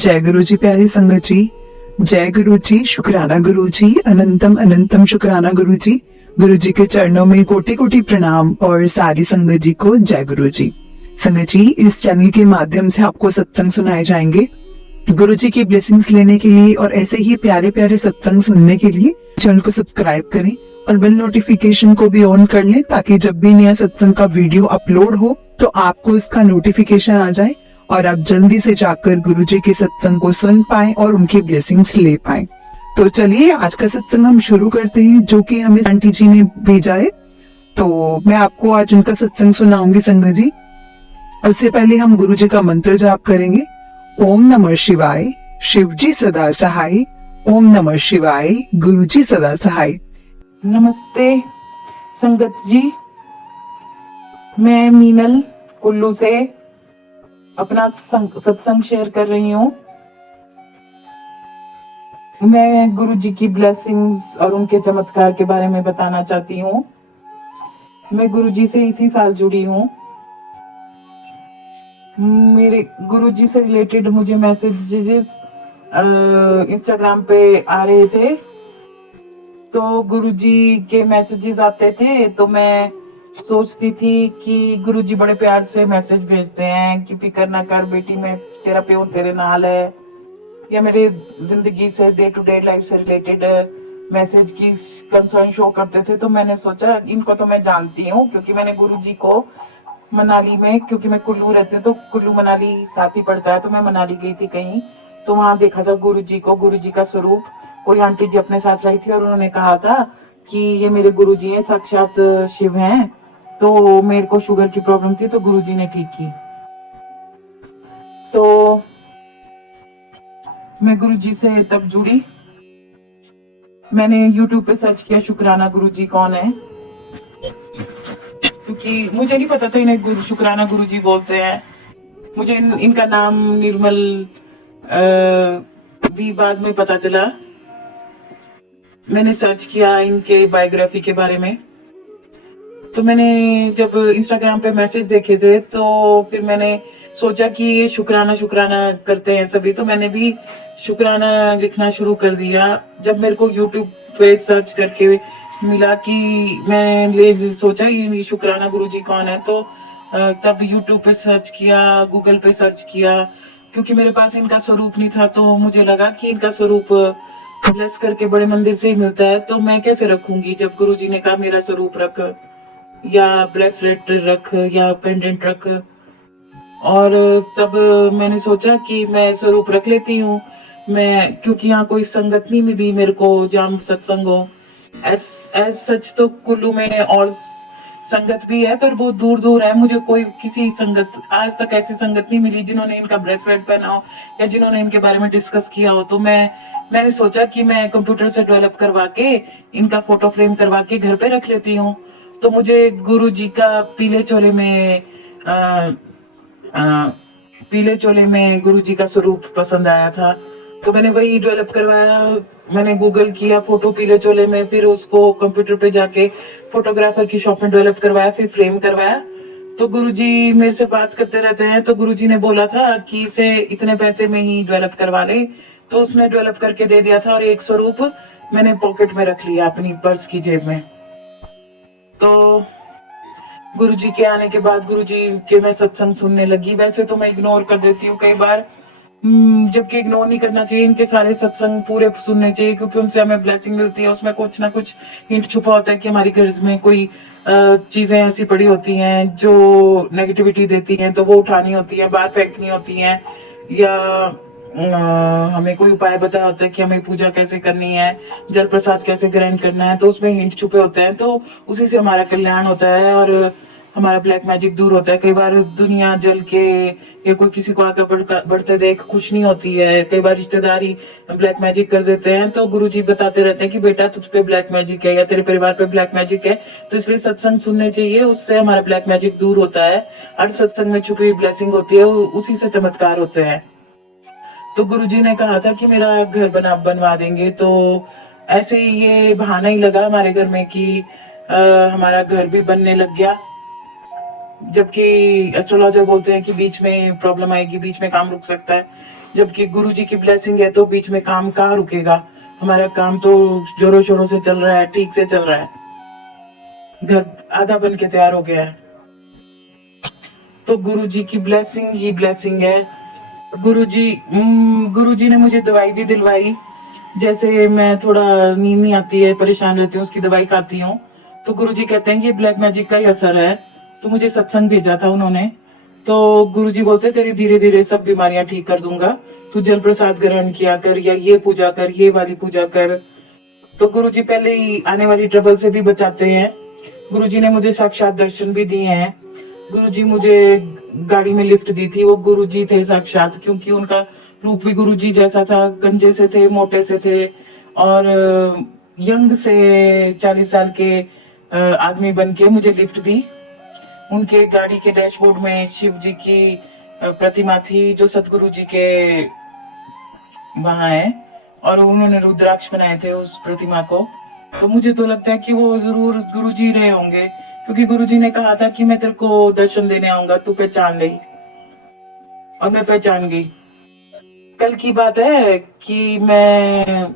जय गुरु जी प्यारे संगत जी, जय गुरु जी, शुक्राना गुरु जी, अनंतम अनंतम शुक्राना गुरु जी। गुरु जी के चरणों में कोटि कोटि प्रणाम और सारी संगत जी को जय गुरु जी। संगत जी, इस चैनल के माध्यम से आपको सत्संग सुनाए जाएंगे। गुरु जी की ब्लेसिंग्स लेने के लिए और ऐसे ही प्यारे प्यारे सत्संग सुनने के लिए चैनल को सब्सक्राइब करें और बेल नोटिफिकेशन को भी ऑन कर लें, ताकि जब भी नया सत्संग का वीडियो अपलोड हो तो आपको इसका नोटिफिकेशन आ जाए और आप जल्दी से जाकर गुरु जी के सत्संग को सुन पाएं और उनकी ब्लेसिंग्स ले पाएं। तो चलिए आज का सत्संग हम शुरू करते हैं, जो कि हमें आंटी जी ने भेजा है। तो मैं आपको आज उनका सत्संग सुनाऊंगी संगत जी। उससे पहले हम गुरु जी का मंत्र जाप करेंगे। ओम नमः शिवाय, शिव जी सदा सहाय। ओम नमः शिवाय, गुरु जी सदा सहाय। नमस्ते संगत जी, मैं मीनल कुल्लू से अपना सत्संग शेयर कर रही हूँ। मैं गुरु जी की ब्लेसिंग्स और उनके चमत्कार के बारे में बताना चाहती हूँ। मैं गुरु जी से इसी साल जुड़ी हूँ। मेरे गुरु जी से रिलेटेड मुझे मैसेजेस इंस्टाग्राम पे आ रहे थे। तो गुरुजी के मैसेजेस आते थे तो मैं सोचती थी कि गुरुजी बड़े प्यार से मैसेज भेजते हैं कि फिक्र ना कर बेटी, मैं तेरा प्यो तेरे नाल है, या मेरे जिंदगी से डे टू डे लाइफ से रिलेटेड मैसेज की कंसर्न शो करते थे। तो मैंने सोचा इनको तो मैं जानती हूँ, क्योंकि मैंने गुरुजी को मनाली में, क्योंकि मैं कुल्लू रहती हूँ तो कुल्लू मनाली साथ ही पड़ता है, तो मैं मनाली गई थी कहीं, तो वहां देखा था गुरुजी को, गुरुजी का स्वरूप कोई आंटी जी अपने साथ लाई थी और उन्होंने कहा था कि ये मेरे गुरुजी हैं, साक्षात शिव हैं। तो मेरे को शुगर की प्रॉब्लम थी तो गुरुजी ने ठीक की। तो मैं गुरुजी से तब जुड़ी। मैंने YouTube पे सर्च किया शुक्राना गुरुजी कौन है, क्योंकि मुझे नहीं पता था इन्हें शुक्राना गुरुजी बोलते हैं। मुझे इनका नाम निर्मल भी बाद में पता चला। मैंने सर्च किया इनके बायोग्राफी के बारे में। तो मैंने जब इंस्टाग्राम पे मैसेज देखे थे तो फिर मैंने सोचा कि ये शुक्राना शुक्राना करते हैं सभी, तो मैंने भी शुक्राना लिखना शुरू कर दिया। जब मेरे को यूट्यूब पे सर्च करके मिला कि मैंने सोचा ये शुक्राना गुरुजी कौन है, तो तब यूट्यूब पे सर्च किया, गूगल पे सर्च किया। क्योंकि मेरे पास इनका स्वरूप नहीं था तो मुझे लगा कि इनका स्वरूप ब्लेस करके बड़े मंदिर से ही मिलता है, तो मैं कैसे रखूंगी जब गुरुजी ने कहा मेरा स्वरूप रख, या ब्रेसलेट रख, या पेंडेंट रख। और तब मैंने सोचा कि मैं स्वरूप रख लेती हूँ मैं, क्योंकि यहाँ कोई संगत नहीं मिली मेरे को जहाँ सत्संग हो। एज सच तो कुल्लू में और संगत भी है, पर बहुत दूर दूर है। मुझे कोई किसी संगत आज तक ऐसी संगत नहीं मिली जिन्होंने इनका ब्रेसलेट पहना हो या जिन्होंने इनके बारे में डिस्कस किया हो। तो मैंने सोचा कि मैं कंप्यूटर से डेवलप करवा के इनका फोटो फ्रेम करवा के घर पे रख लेती हूँ। तो मुझे गुरु जी का पीले चोले में गुरु जी का स्वरूप पसंद आया था, तो मैंने वही डेवलप करवाया। मैंने गूगल किया फोटो पीले चोले में, फिर उसको कंप्यूटर पे जाके फोटोग्राफर की शॉप में डेवलप करवाया, फिर फ्रेम करवाया। तो गुरुजी मेरे से बात करते रहते हैं, तो गुरुजी ने बोला था कि इसे इतने पैसे में ही डेवलप करवा ले, तो उसने डेवलप करके दे दिया था। और एक स्वरूप मैंने पॉकेट में रख लिया अपनी पर्स की जेब में। तो गुरुजी के आने के बाद गुरुजी के मैं सत्संग सुनने लगी। वैसे तो मैं इग्नोर कर देती हूँ कई बार, जबकि इग्नोर नहीं करना चाहिए। इनके सारे सत्संग पूरे सुनने चाहिए, क्योंकि उनसे हमें ब्लेसिंग मिलती है। उसमें कुछ ना कुछ हिंट छुपा होता है कि हमारी घर में कोई चीजें ऐसी पड़ी होती हैं जो नेगेटिविटी देती हैं, तो वो उठानी होती है, बाहर फेंकनी होती है, या हमें कोई उपाय बताया होता है कि हमें पूजा कैसे करनी है, जल प्रसाद कैसे ग्रहण करना है, तो उसमें हिंट छुपे होते हैं। तो उसी से हमारा कल्याण होता है और हमारा ब्लैक मैजिक दूर होता है। कई बार दुनिया जल के या कोई किसी को आगे बढ़ते देख खुश नहीं होती है, कई बार रिश्तेदारी ब्लैक मैजिक कर देते हैं। तो गुरुजी बताते रहते हैं कि बेटा तुझ पे ब्लैक मैजिक है या तेरे परिवार पे ब्लैक मैजिक है, तो इसलिए सत्संग सुनने चाहिए, उससे हमारा ब्लैक मैजिक दूर होता है। हर सत्संग में छुपी हुई ब्लेसिंग होती है, उसी से चमत्कार होते हैं। तो गुरुजी ने कहा था कि मेरा घर बनवा देंगे, तो ऐसे ही ये बहाना ही लगा हमारे घर में कि हमारा घर भी बनने लग गया। जबकि एस्ट्रोलॉजर बोलते हैं कि बीच में प्रॉब्लम आएगी, बीच में काम रुक सकता है, जबकि गुरु जी की ब्लेसिंग है तो बीच में काम कहाँ रुकेगा। हमारा काम तो जोरों शोरों से चल रहा है, ठीक से चल रहा है, घर आधा बन के तैयार हो गया है। तो गुरु जी की ब्लेसिंग ही ब्लेसिंग है। गुरु जी ने मुझे दवाई भी दिलवाई। जैसे मैं थोड़ा नींद नहीं आती है, परेशान रहती हूँ, उसकी दवाई खाती हूँ, तो गुरु जी कहते हैं कि ये ब्लैक मैजिक का ही असर है। तो मुझे सत्संग भेजा था उन्होंने। तो गुरु जी बोलते तेरी धीरे धीरे सब बीमारियां ठीक कर दूंगा, तू जल प्रसाद ग्रहण किया कर, या ये पूजा कर, ये वाली पूजा कर। तो गुरु जी पहले ही आने वाली ट्रबल से भी बचाते हैं। गुरु जी ने मुझे साक्षात दर्शन भी दिए हैं। गुरु जी मुझे गाड़ी में लिफ्ट दी थी, वो गुरु जी थे साक्षात, क्योंकि उनका रूप भी गुरु जी जैसा था, गंजे से थे, मोटे से थे, और यंग से 40 साल के आदमी बन के मुझे लिफ्ट दी। उनके गाड़ी के डैशबोर्ड में शिव जी की प्रतिमा थी, जो सतगुरु जी के वहां है, और उन्होंने रुद्राक्ष बनाए थे उस प्रतिमा को। तो मुझे तो लगता है कि वो जरूर गुरु जी रहे होंगे, क्योंकि गुरु जी ने कहा था कि मैं तेरे को दर्शन देने आऊंगा, तू पहचान ले, और मैं पहचान गई। कल की बात है कि मैं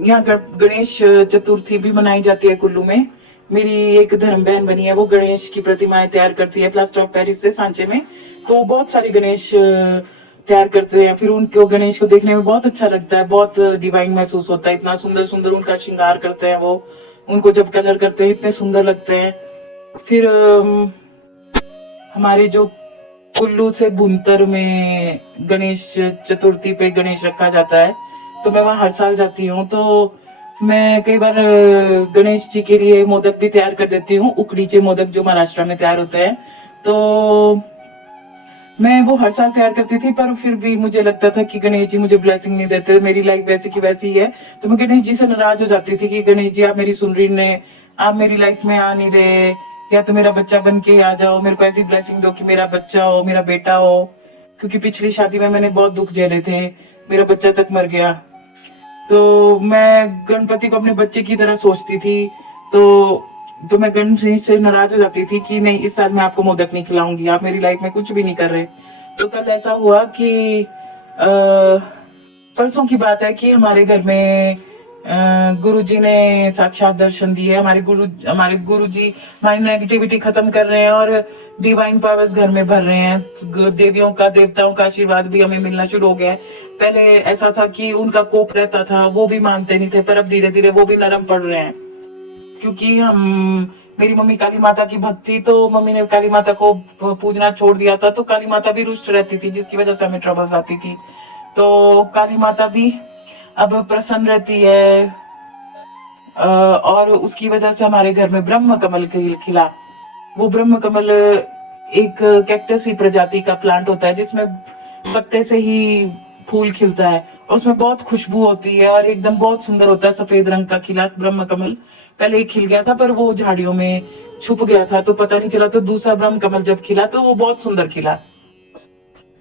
यहाँ गणेश चतुर्थी भी मनाई जाती है कुल्लू में। मेरी एक धर्म बहन बनी है, वो गणेश की प्रतिमाएं तैयार करती है प्लास्टर ऑफ पेरिस से सांचे में। तो बहुत सारे गणेश तैयार करते हैं, फिर उनको गणेश को देखने में बहुत अच्छा लगता है, बहुत डिवाइन महसूस होता है। इतना सुंदर सुंदर उनका श्रृंगार करते हैं वो, उनको जब कलर करते हैं इतने सुंदर लगते हैं। फिर हमारे जो कुल्लू से भुंतर में गणेश चतुर्थी पे गणेश रखा जाता है, तो मैं वहां हर साल जाती हूँ। तो मैं कई बार गणेश जी के लिए मोदक भी तैयार कर देती हूँ, उकड़ीचे मोदक जो महाराष्ट्र में तैयार होते हैं। तो मैं वो हर साल तैयार करती थी, पर फिर भी मुझे लगता था कि गणेश जी मुझे ब्लेसिंग नहीं देते, मेरी लाइफ वैसी की वैसी ही है। तो मैं गणेश जी से नाराज हो जाती थी कि गणेश जी आप मेरी सुन रही ने, आप मेरी लाइफ में आ नहीं रहे, या तो मेरा बच्चा बन के आ जाओ, मेरे को ऐसी ब्लेसिंग दो कि मेरा बच्चा हो, मेरा बेटा हो। क्योंकि पिछली शादी में मैंने बहुत दुख झेले थे, मेरा बच्चा तक मर गया। तो मैं गणपति को अपने बच्चे की तरह सोचती थी। तो मैं गणेश से नाराज हो जाती थी कि नहीं, इस साल मैं आपको मोदक नहीं खिलाऊंगी, आप मेरी लाइफ में कुछ भी नहीं कर रहे। तो कल ऐसा हुआ कि परसों की बात है कि हमारे घर में गुरु जी ने साक्षात दर्शन दिए। हमारे गुरु जी हमारी नेगेटिविटी खत्म कर रहे हैं और डिवाइन पावर्स घर में भर रहे हैं। देवियों का, देवताओं का आशीर्वाद भी हमें मिलना शुरू हो गया है। पहले ऐसा था कि उनका कोप रहता था, वो भी मानते नहीं थे, पर अब धीरे धीरे वो भी नरम पड़ रहे हैं। क्योंकि मेरी मम्मी काली माता की भक्त थी, तो मम्मी ने काली माता को पूजना छोड़ दिया था, तो काली माता भी रुष्ट रहती थी, जिसकी वजह से हमें ट्रबल्स आती थी। तो काली माता भी अब प्रसन्न रहती है, और उसकी वजह से हमारे घर में ब्रह्म कमल खिला। वो ब्रह्म कमल एक कैक्टस ही प्रजाति का प्लांट होता है, जिसमें पत्ते से ही फूल खिलता है, और उसमें बहुत खुशबू होती है, और एकदम बहुत सुंदर होता है। सफेद रंग का खिला ब्रह्म कमल पहले एक खिल गया था, पर वो झाड़ियों में छुप गया था, तो पता नहीं चला। तो दूसरा ब्रह्म कमल जब खिला तो वो बहुत सुंदर खिला।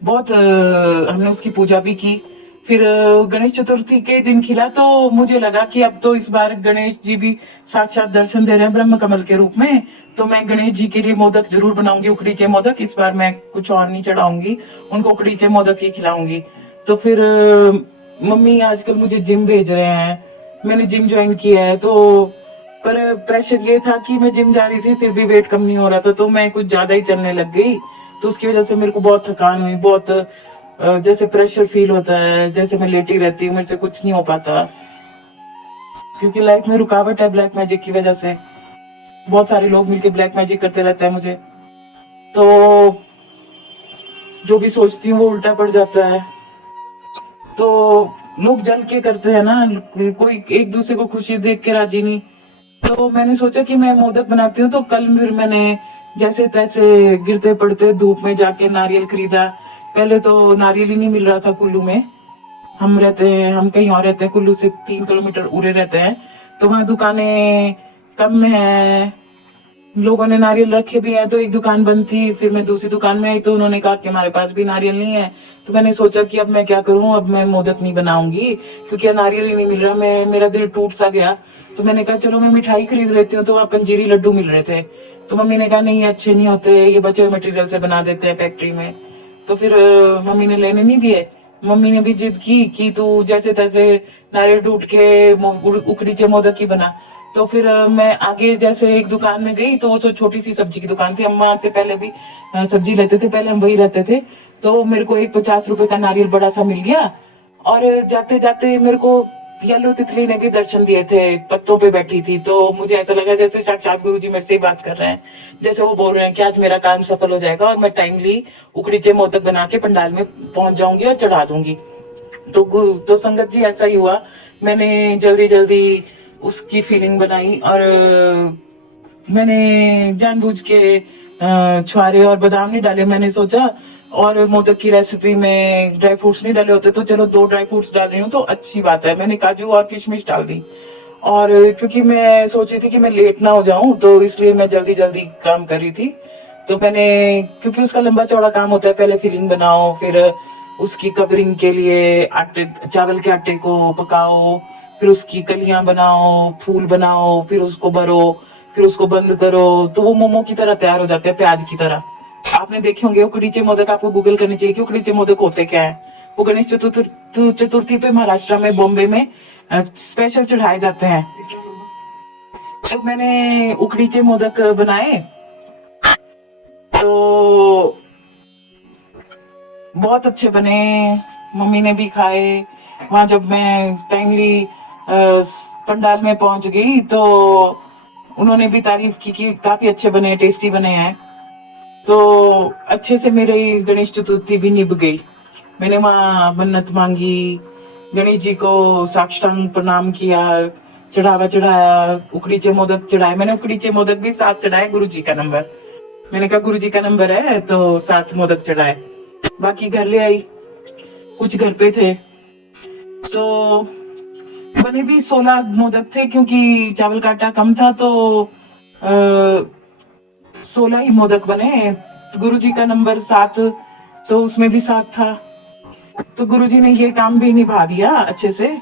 बहुत हमने उसकी पूजा भी की। फिर गणेश चतुर्थी के दिन खिला, तो मुझे लगा कि अब तो इस बार गणेश जी भी साक्षात दर्शन दे रहे हैं ब्रह्म कमल के रूप में, तो मैं गणेश जी के लिए मोदक जरूर बनाऊंगी, उकड़ीचे मोदक। इस बार मैं कुछ और नहीं चढ़ाऊंगी, उनको उकड़ीचे मोदक ही खिलाऊंगी। तो फिर मम्मी आजकल मुझे जिम भेज रहे हैं, मैंने जिम ज्वाइन किया है। तो पर प्रेशर ये था कि मैं जिम जा रही थी, फिर भी वेट कम नहीं हो रहा था, तो मैं कुछ ज्यादा ही चलने लग गई। तो उसकी वजह से मेरे को बहुत थकान हुई, बहुत जैसे प्रेशर फील होता है, जैसे मैं लेटी रहती हूँ, मेरे से कुछ नहीं हो पाता, क्योंकि लाइफ में रुकावट है ब्लैक मैजिक की वजह से। बहुत सारे लोग मिलके ब्लैक मैजिक करते रहते हैं मुझे, तो जो भी सोचती हूँ वो उल्टा पड़ जाता है। तो लोग जल के करते हैं ना, कोई एक दूसरे को खुशी देख के राजी नहीं। तो मैंने सोचा कि मैं मोदक बनाती हूँ। तो कल फिर मैंने जैसे तैसे गिरते पड़ते धूप में जाके नारियल खरीदा। पहले तो नारियल ही नहीं मिल रहा था कुल्लू में। हम कहीं और रहते हैं, कुल्लू से 3 किलोमीटर उरे रहते हैं, तो वहाँ दुकानें कम है, लोगों ने नारियल रखे भी हैं। तो एक दुकान बंद थी, फिर मैं दूसरी दुकान में आई, तो उन्होंने कहा कि हमारे पास भी नारियल नहीं है। तो मैंने सोचा कि अब मैं क्या करूं, अब मैं मोदक नहीं बनाऊंगी, क्योंकि नारियल ही नहीं मिल रहा। मेरा दिल टूट सा गया। तो मैंने कहा चलो मैं मिठाई खरीद लेती हूँ। तो वहाँ पंजीरी लड्डू मिल रहे थे, तो मम्मी ने कहा नहीं अच्छे नहीं होते, ये बचे हुए मटेरियल से बना देते हैं फैक्ट्री में। तो फिर मम्मी ने लेने नहीं दिए। मम्मी ने भी जिद की कि तू जैसे तैसे नारियल टूट के उखड़ीचे मोदक ही बना। तो फिर मैं आगे जैसे एक दुकान में गई, तो वो तो छोटी सी सब्जी की दुकान थी, अम्मा से पहले भी सब्जी लेते थे, पहले हम वही रहते थे। तो मेरे को एक 50 रुपए का नारियल बड़ा सा मिल गया, और जाते जाते मेरे को येलो तितली ने भी दर्शन दिए थे, पत्तों पे बैठी थी। तो मुझे ऐसा लगा जैसे साक्षात गुरुजी मेरे से ही बात कर रहे हैं, जैसे वो बोल रहे हैं कि आज मेरा काम सफल हो जाएगा और मैं टाइमली उखड़ीचे मोदक बना के पंडाल में पहुंच जाऊंगी और चढ़ा दूंगी। तो संगत जी ऐसा ही हुआ। मैंने जल्दी जल्दी उसकी फीलिंग बनाई, और मैंने जानबूझ के छुआरे और बादाम नहीं डाले। मैंने सोचा, और मोदक की रेसिपी में ड्राई फ्रूट्स नहीं डाले होते, तो चलो 2 ड्राई फ्रूट्स डाल रही हूँ तो अच्छी बात है। मैंने काजू और किशमिश डाल दी, और क्योंकि मैं सोची थी कि मैं लेट ना हो जाऊं, तो इसलिए मैं जल्दी जल्दी काम कर रही थी। तो मैंने, क्योंकि उसका लंबा चौड़ा काम होता है, पहले फिलिंग बनाओ, फिर उसकी कवरिंग के लिए आटे, चावल के आटे को पकाओ, फिर उसकी कलियां बनाओ, फूल बनाओ, फिर उसको भरो, फिर उसको बंद करो, तो वो मोमो की तरह तैयार हो जाते हैं, प्याज की तरह। आपने देखे होंगे उखड़ीचे मोदक, आपको गूगल करनी चाहिए कि उखड़ीचे मोदक होते क्या है। वो गणेश चतुर्थी पे महाराष्ट्र में, बॉम्बे में स्पेशल चढ़ाए जाते हैं। तो मैंने उखड़ीचे मोदक बनाए, तो बहुत अच्छे बने, मम्मी ने भी खाए। वहां जब मैं टाइमली पंडाल में पहुंच गई, तो उन्होंने भी तारीफ की कि काफी अच्छे बने, टेस्टी बने हैं। तो अच्छे से मेरी गणेश चतुर्थी भी निभ गई। मैंने वहां मन्नत मांगी, गणेश जी को साष्टांग प्रणाम किया, चढ़ावा चढ़ाया, उखड़ीचे मोदक चढ़ाए। मैंने उखड़ीचे मोदक भी 7 चढ़ाए, गुरु जी का नंबर। मैंने कहा गुरु जी का नंबर है तो 7 मोदक चढ़ाए। बाकी घर ले आई, कुछ घर पे थे। तो बने भी 16 मोदक थे, क्योंकि चावल का आटा कम था, तो 16 ही मोदक बने। तो गुरु जी का नंबर 7, तो उसमें भी 7 था। तो गुरु जी ने ये काम भी निभा दिया अच्छे से,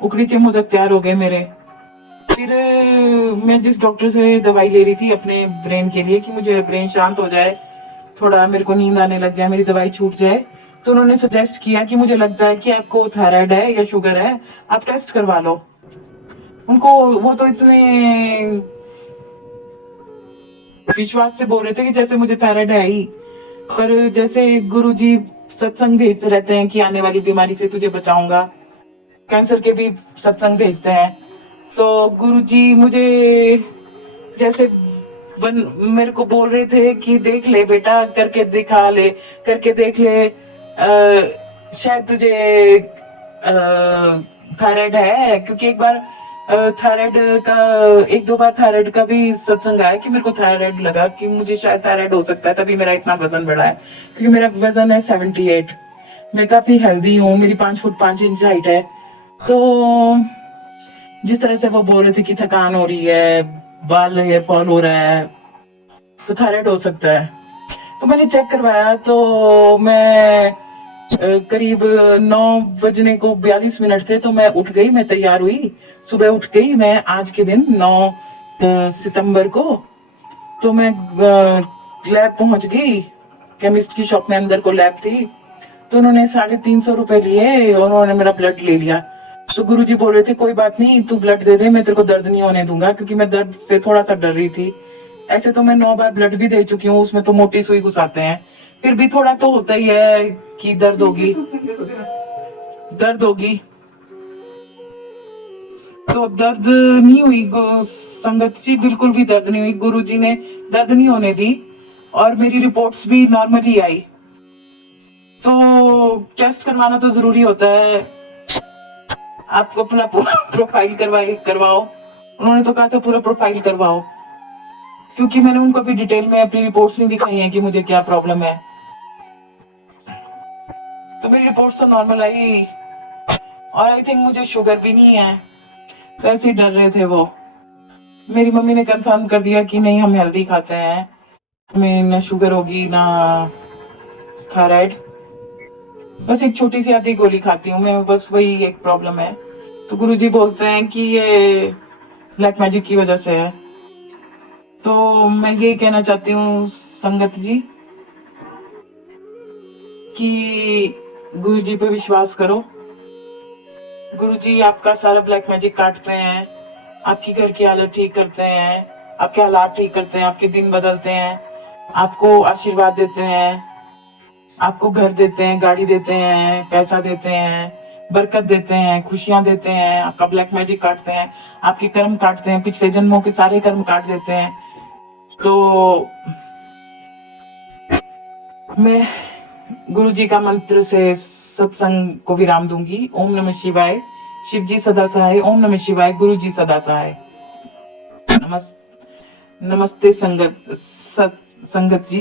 उखड़ीचे मोदक तैयार हो गए मेरे। फिर मैं जिस डॉक्टर से दवाई ले रही थी अपने ब्रेन के लिए, कि मुझे ब्रेन शांत हो जाए, थोड़ा मेरे को नींद आने लग जाए, मेरी दवाई छूट जाए, तो उन्होंने सजेस्ट किया कि मुझे लगता है कि आपको थायराइड है या शुगर है, आप टेस्ट करवा लो। उनको, वो तो इतने विश्वास से बोल रहे थे कि जैसे मुझे थायराइड है ही। पर जैसे गुरुजी सत्संग भेजते रहते हैं कि आने वाली बीमारी से तुझे बचाऊंगा, कैंसर के भी सत्संग भेजते हैं। तो गुरुजी मुझे जैसे मेरे को बोल रहे थे कि देख ले बेटा, करके दिखा ले, करके देख ले, शायद तुझे थायराइड है। क्योंकि एक बार थायराइड का, 1-2 बार थायराइड का भी सत्संग आया कि मेरे को थायराइड लगा कि मुझे शायद थायराइड हो सकता है, तभी मेरा इतना वजन बढ़ा है। क्योंकि मेरा वजन है 78, मैं काफी हेल्दी हूँ, मेरी 5 फुट 5 इंच हाइट है। तो जिस तरह से वो बोल रहे थे कि थकान हो रही है, बाल हेयर फॉल हो रहा है, तो थायराइड हो सकता है। तो मैंने चेक करवाया, तो मैं करीब 9 बजने को 42 मिनट थे, तो मैं उठ गई, मैं तैयार हुई, सुबह उठ गई मैं आज के दिन 9 सितंबर को। तो मैं लैब पहुंच गई, केमिस्ट की शॉप में अंदर को लैब थी। तो उन्होंने 350 रुपए लिए और उन्होंने मेरा ब्लड ले लिया। तो गुरुजी बोल रहे थे कोई बात नहीं, तू ब्लड दे दे, मैं तेरे को दर्द नहीं होने दूंगा, क्योंकि मैं दर्द से थोड़ा सा डर रही थी। ऐसे तो मैं 9 बार ब्लड भी दे चुकी हूँ, उसमें तो मोटी सुई घुसाते हैं, फिर भी थोड़ा तो होता ही है कि दर्द होगी, दर्द होगी। तो दर्द नहीं हुई संगत जी, बिल्कुल भी दर्द नहीं हुई, गुरुजी ने दर्द नहीं होने दी, और मेरी रिपोर्ट्स भी नॉर्मली आई। तो टेस्ट करवाना तो जरूरी होता है, आपको अपना पूरा प्रोफाइल करवाओ। उन्होंने तो कहा था पूरा प्रोफाइल करवाओ, क्योंकि मैंने उनको भी डिटेल में अपनी रिपोर्ट्स नहीं दिखाई है कि मुझे क्या प्रॉब्लम है। तो मेरी रिपोर्ट्स तो नॉर्मल आई, और आई थिंक मुझे शुगर भी नहीं है। तो ऐसे ही डर रहे थे वो। मेरी मम्मी ने कंफर्म कर दिया कि नहीं, हम हेल्दी खाते हैं, हमें ना शुगर होगी ना थायराइड, बस एक छोटी सी आधी गोली खाती हूँ मैं, बस वही एक प्रॉब्लम है। तो गुरुजी बोलते हैं कि ये ब्लैक मैजिक की वजह से है। तो मैं ये कहना चाहती हूँ संगत जी कि गुरु जी पे विश्वास करो। गुरु जी आपका सारा ब्लैक मैजिक काटते हैं, आपकी घर की हालत ठीक करते हैं, आपके हालात ठीक करते हैं, आपके दिन बदलते हैं, आपको आशीर्वाद देते हैं, आपको घर देते हैं, गाड़ी देते हैं, पैसा देते हैं, बरकत देते हैं, खुशियां देते हैं, आपका ब्लैक मैजिक काटते हैं, आपके कर्म काटते हैं, पिछले जन्मों के सारे कर्म काट देते हैं। तो मैं गुरु जी का मंत्र से सत्संग को विराम दूंगी। ओम नमः शिवाय। शिव जी सदा सहाय। ओम नमः शिवाय। गुरु जी सदा सहाय। नमस्ते संगत जी।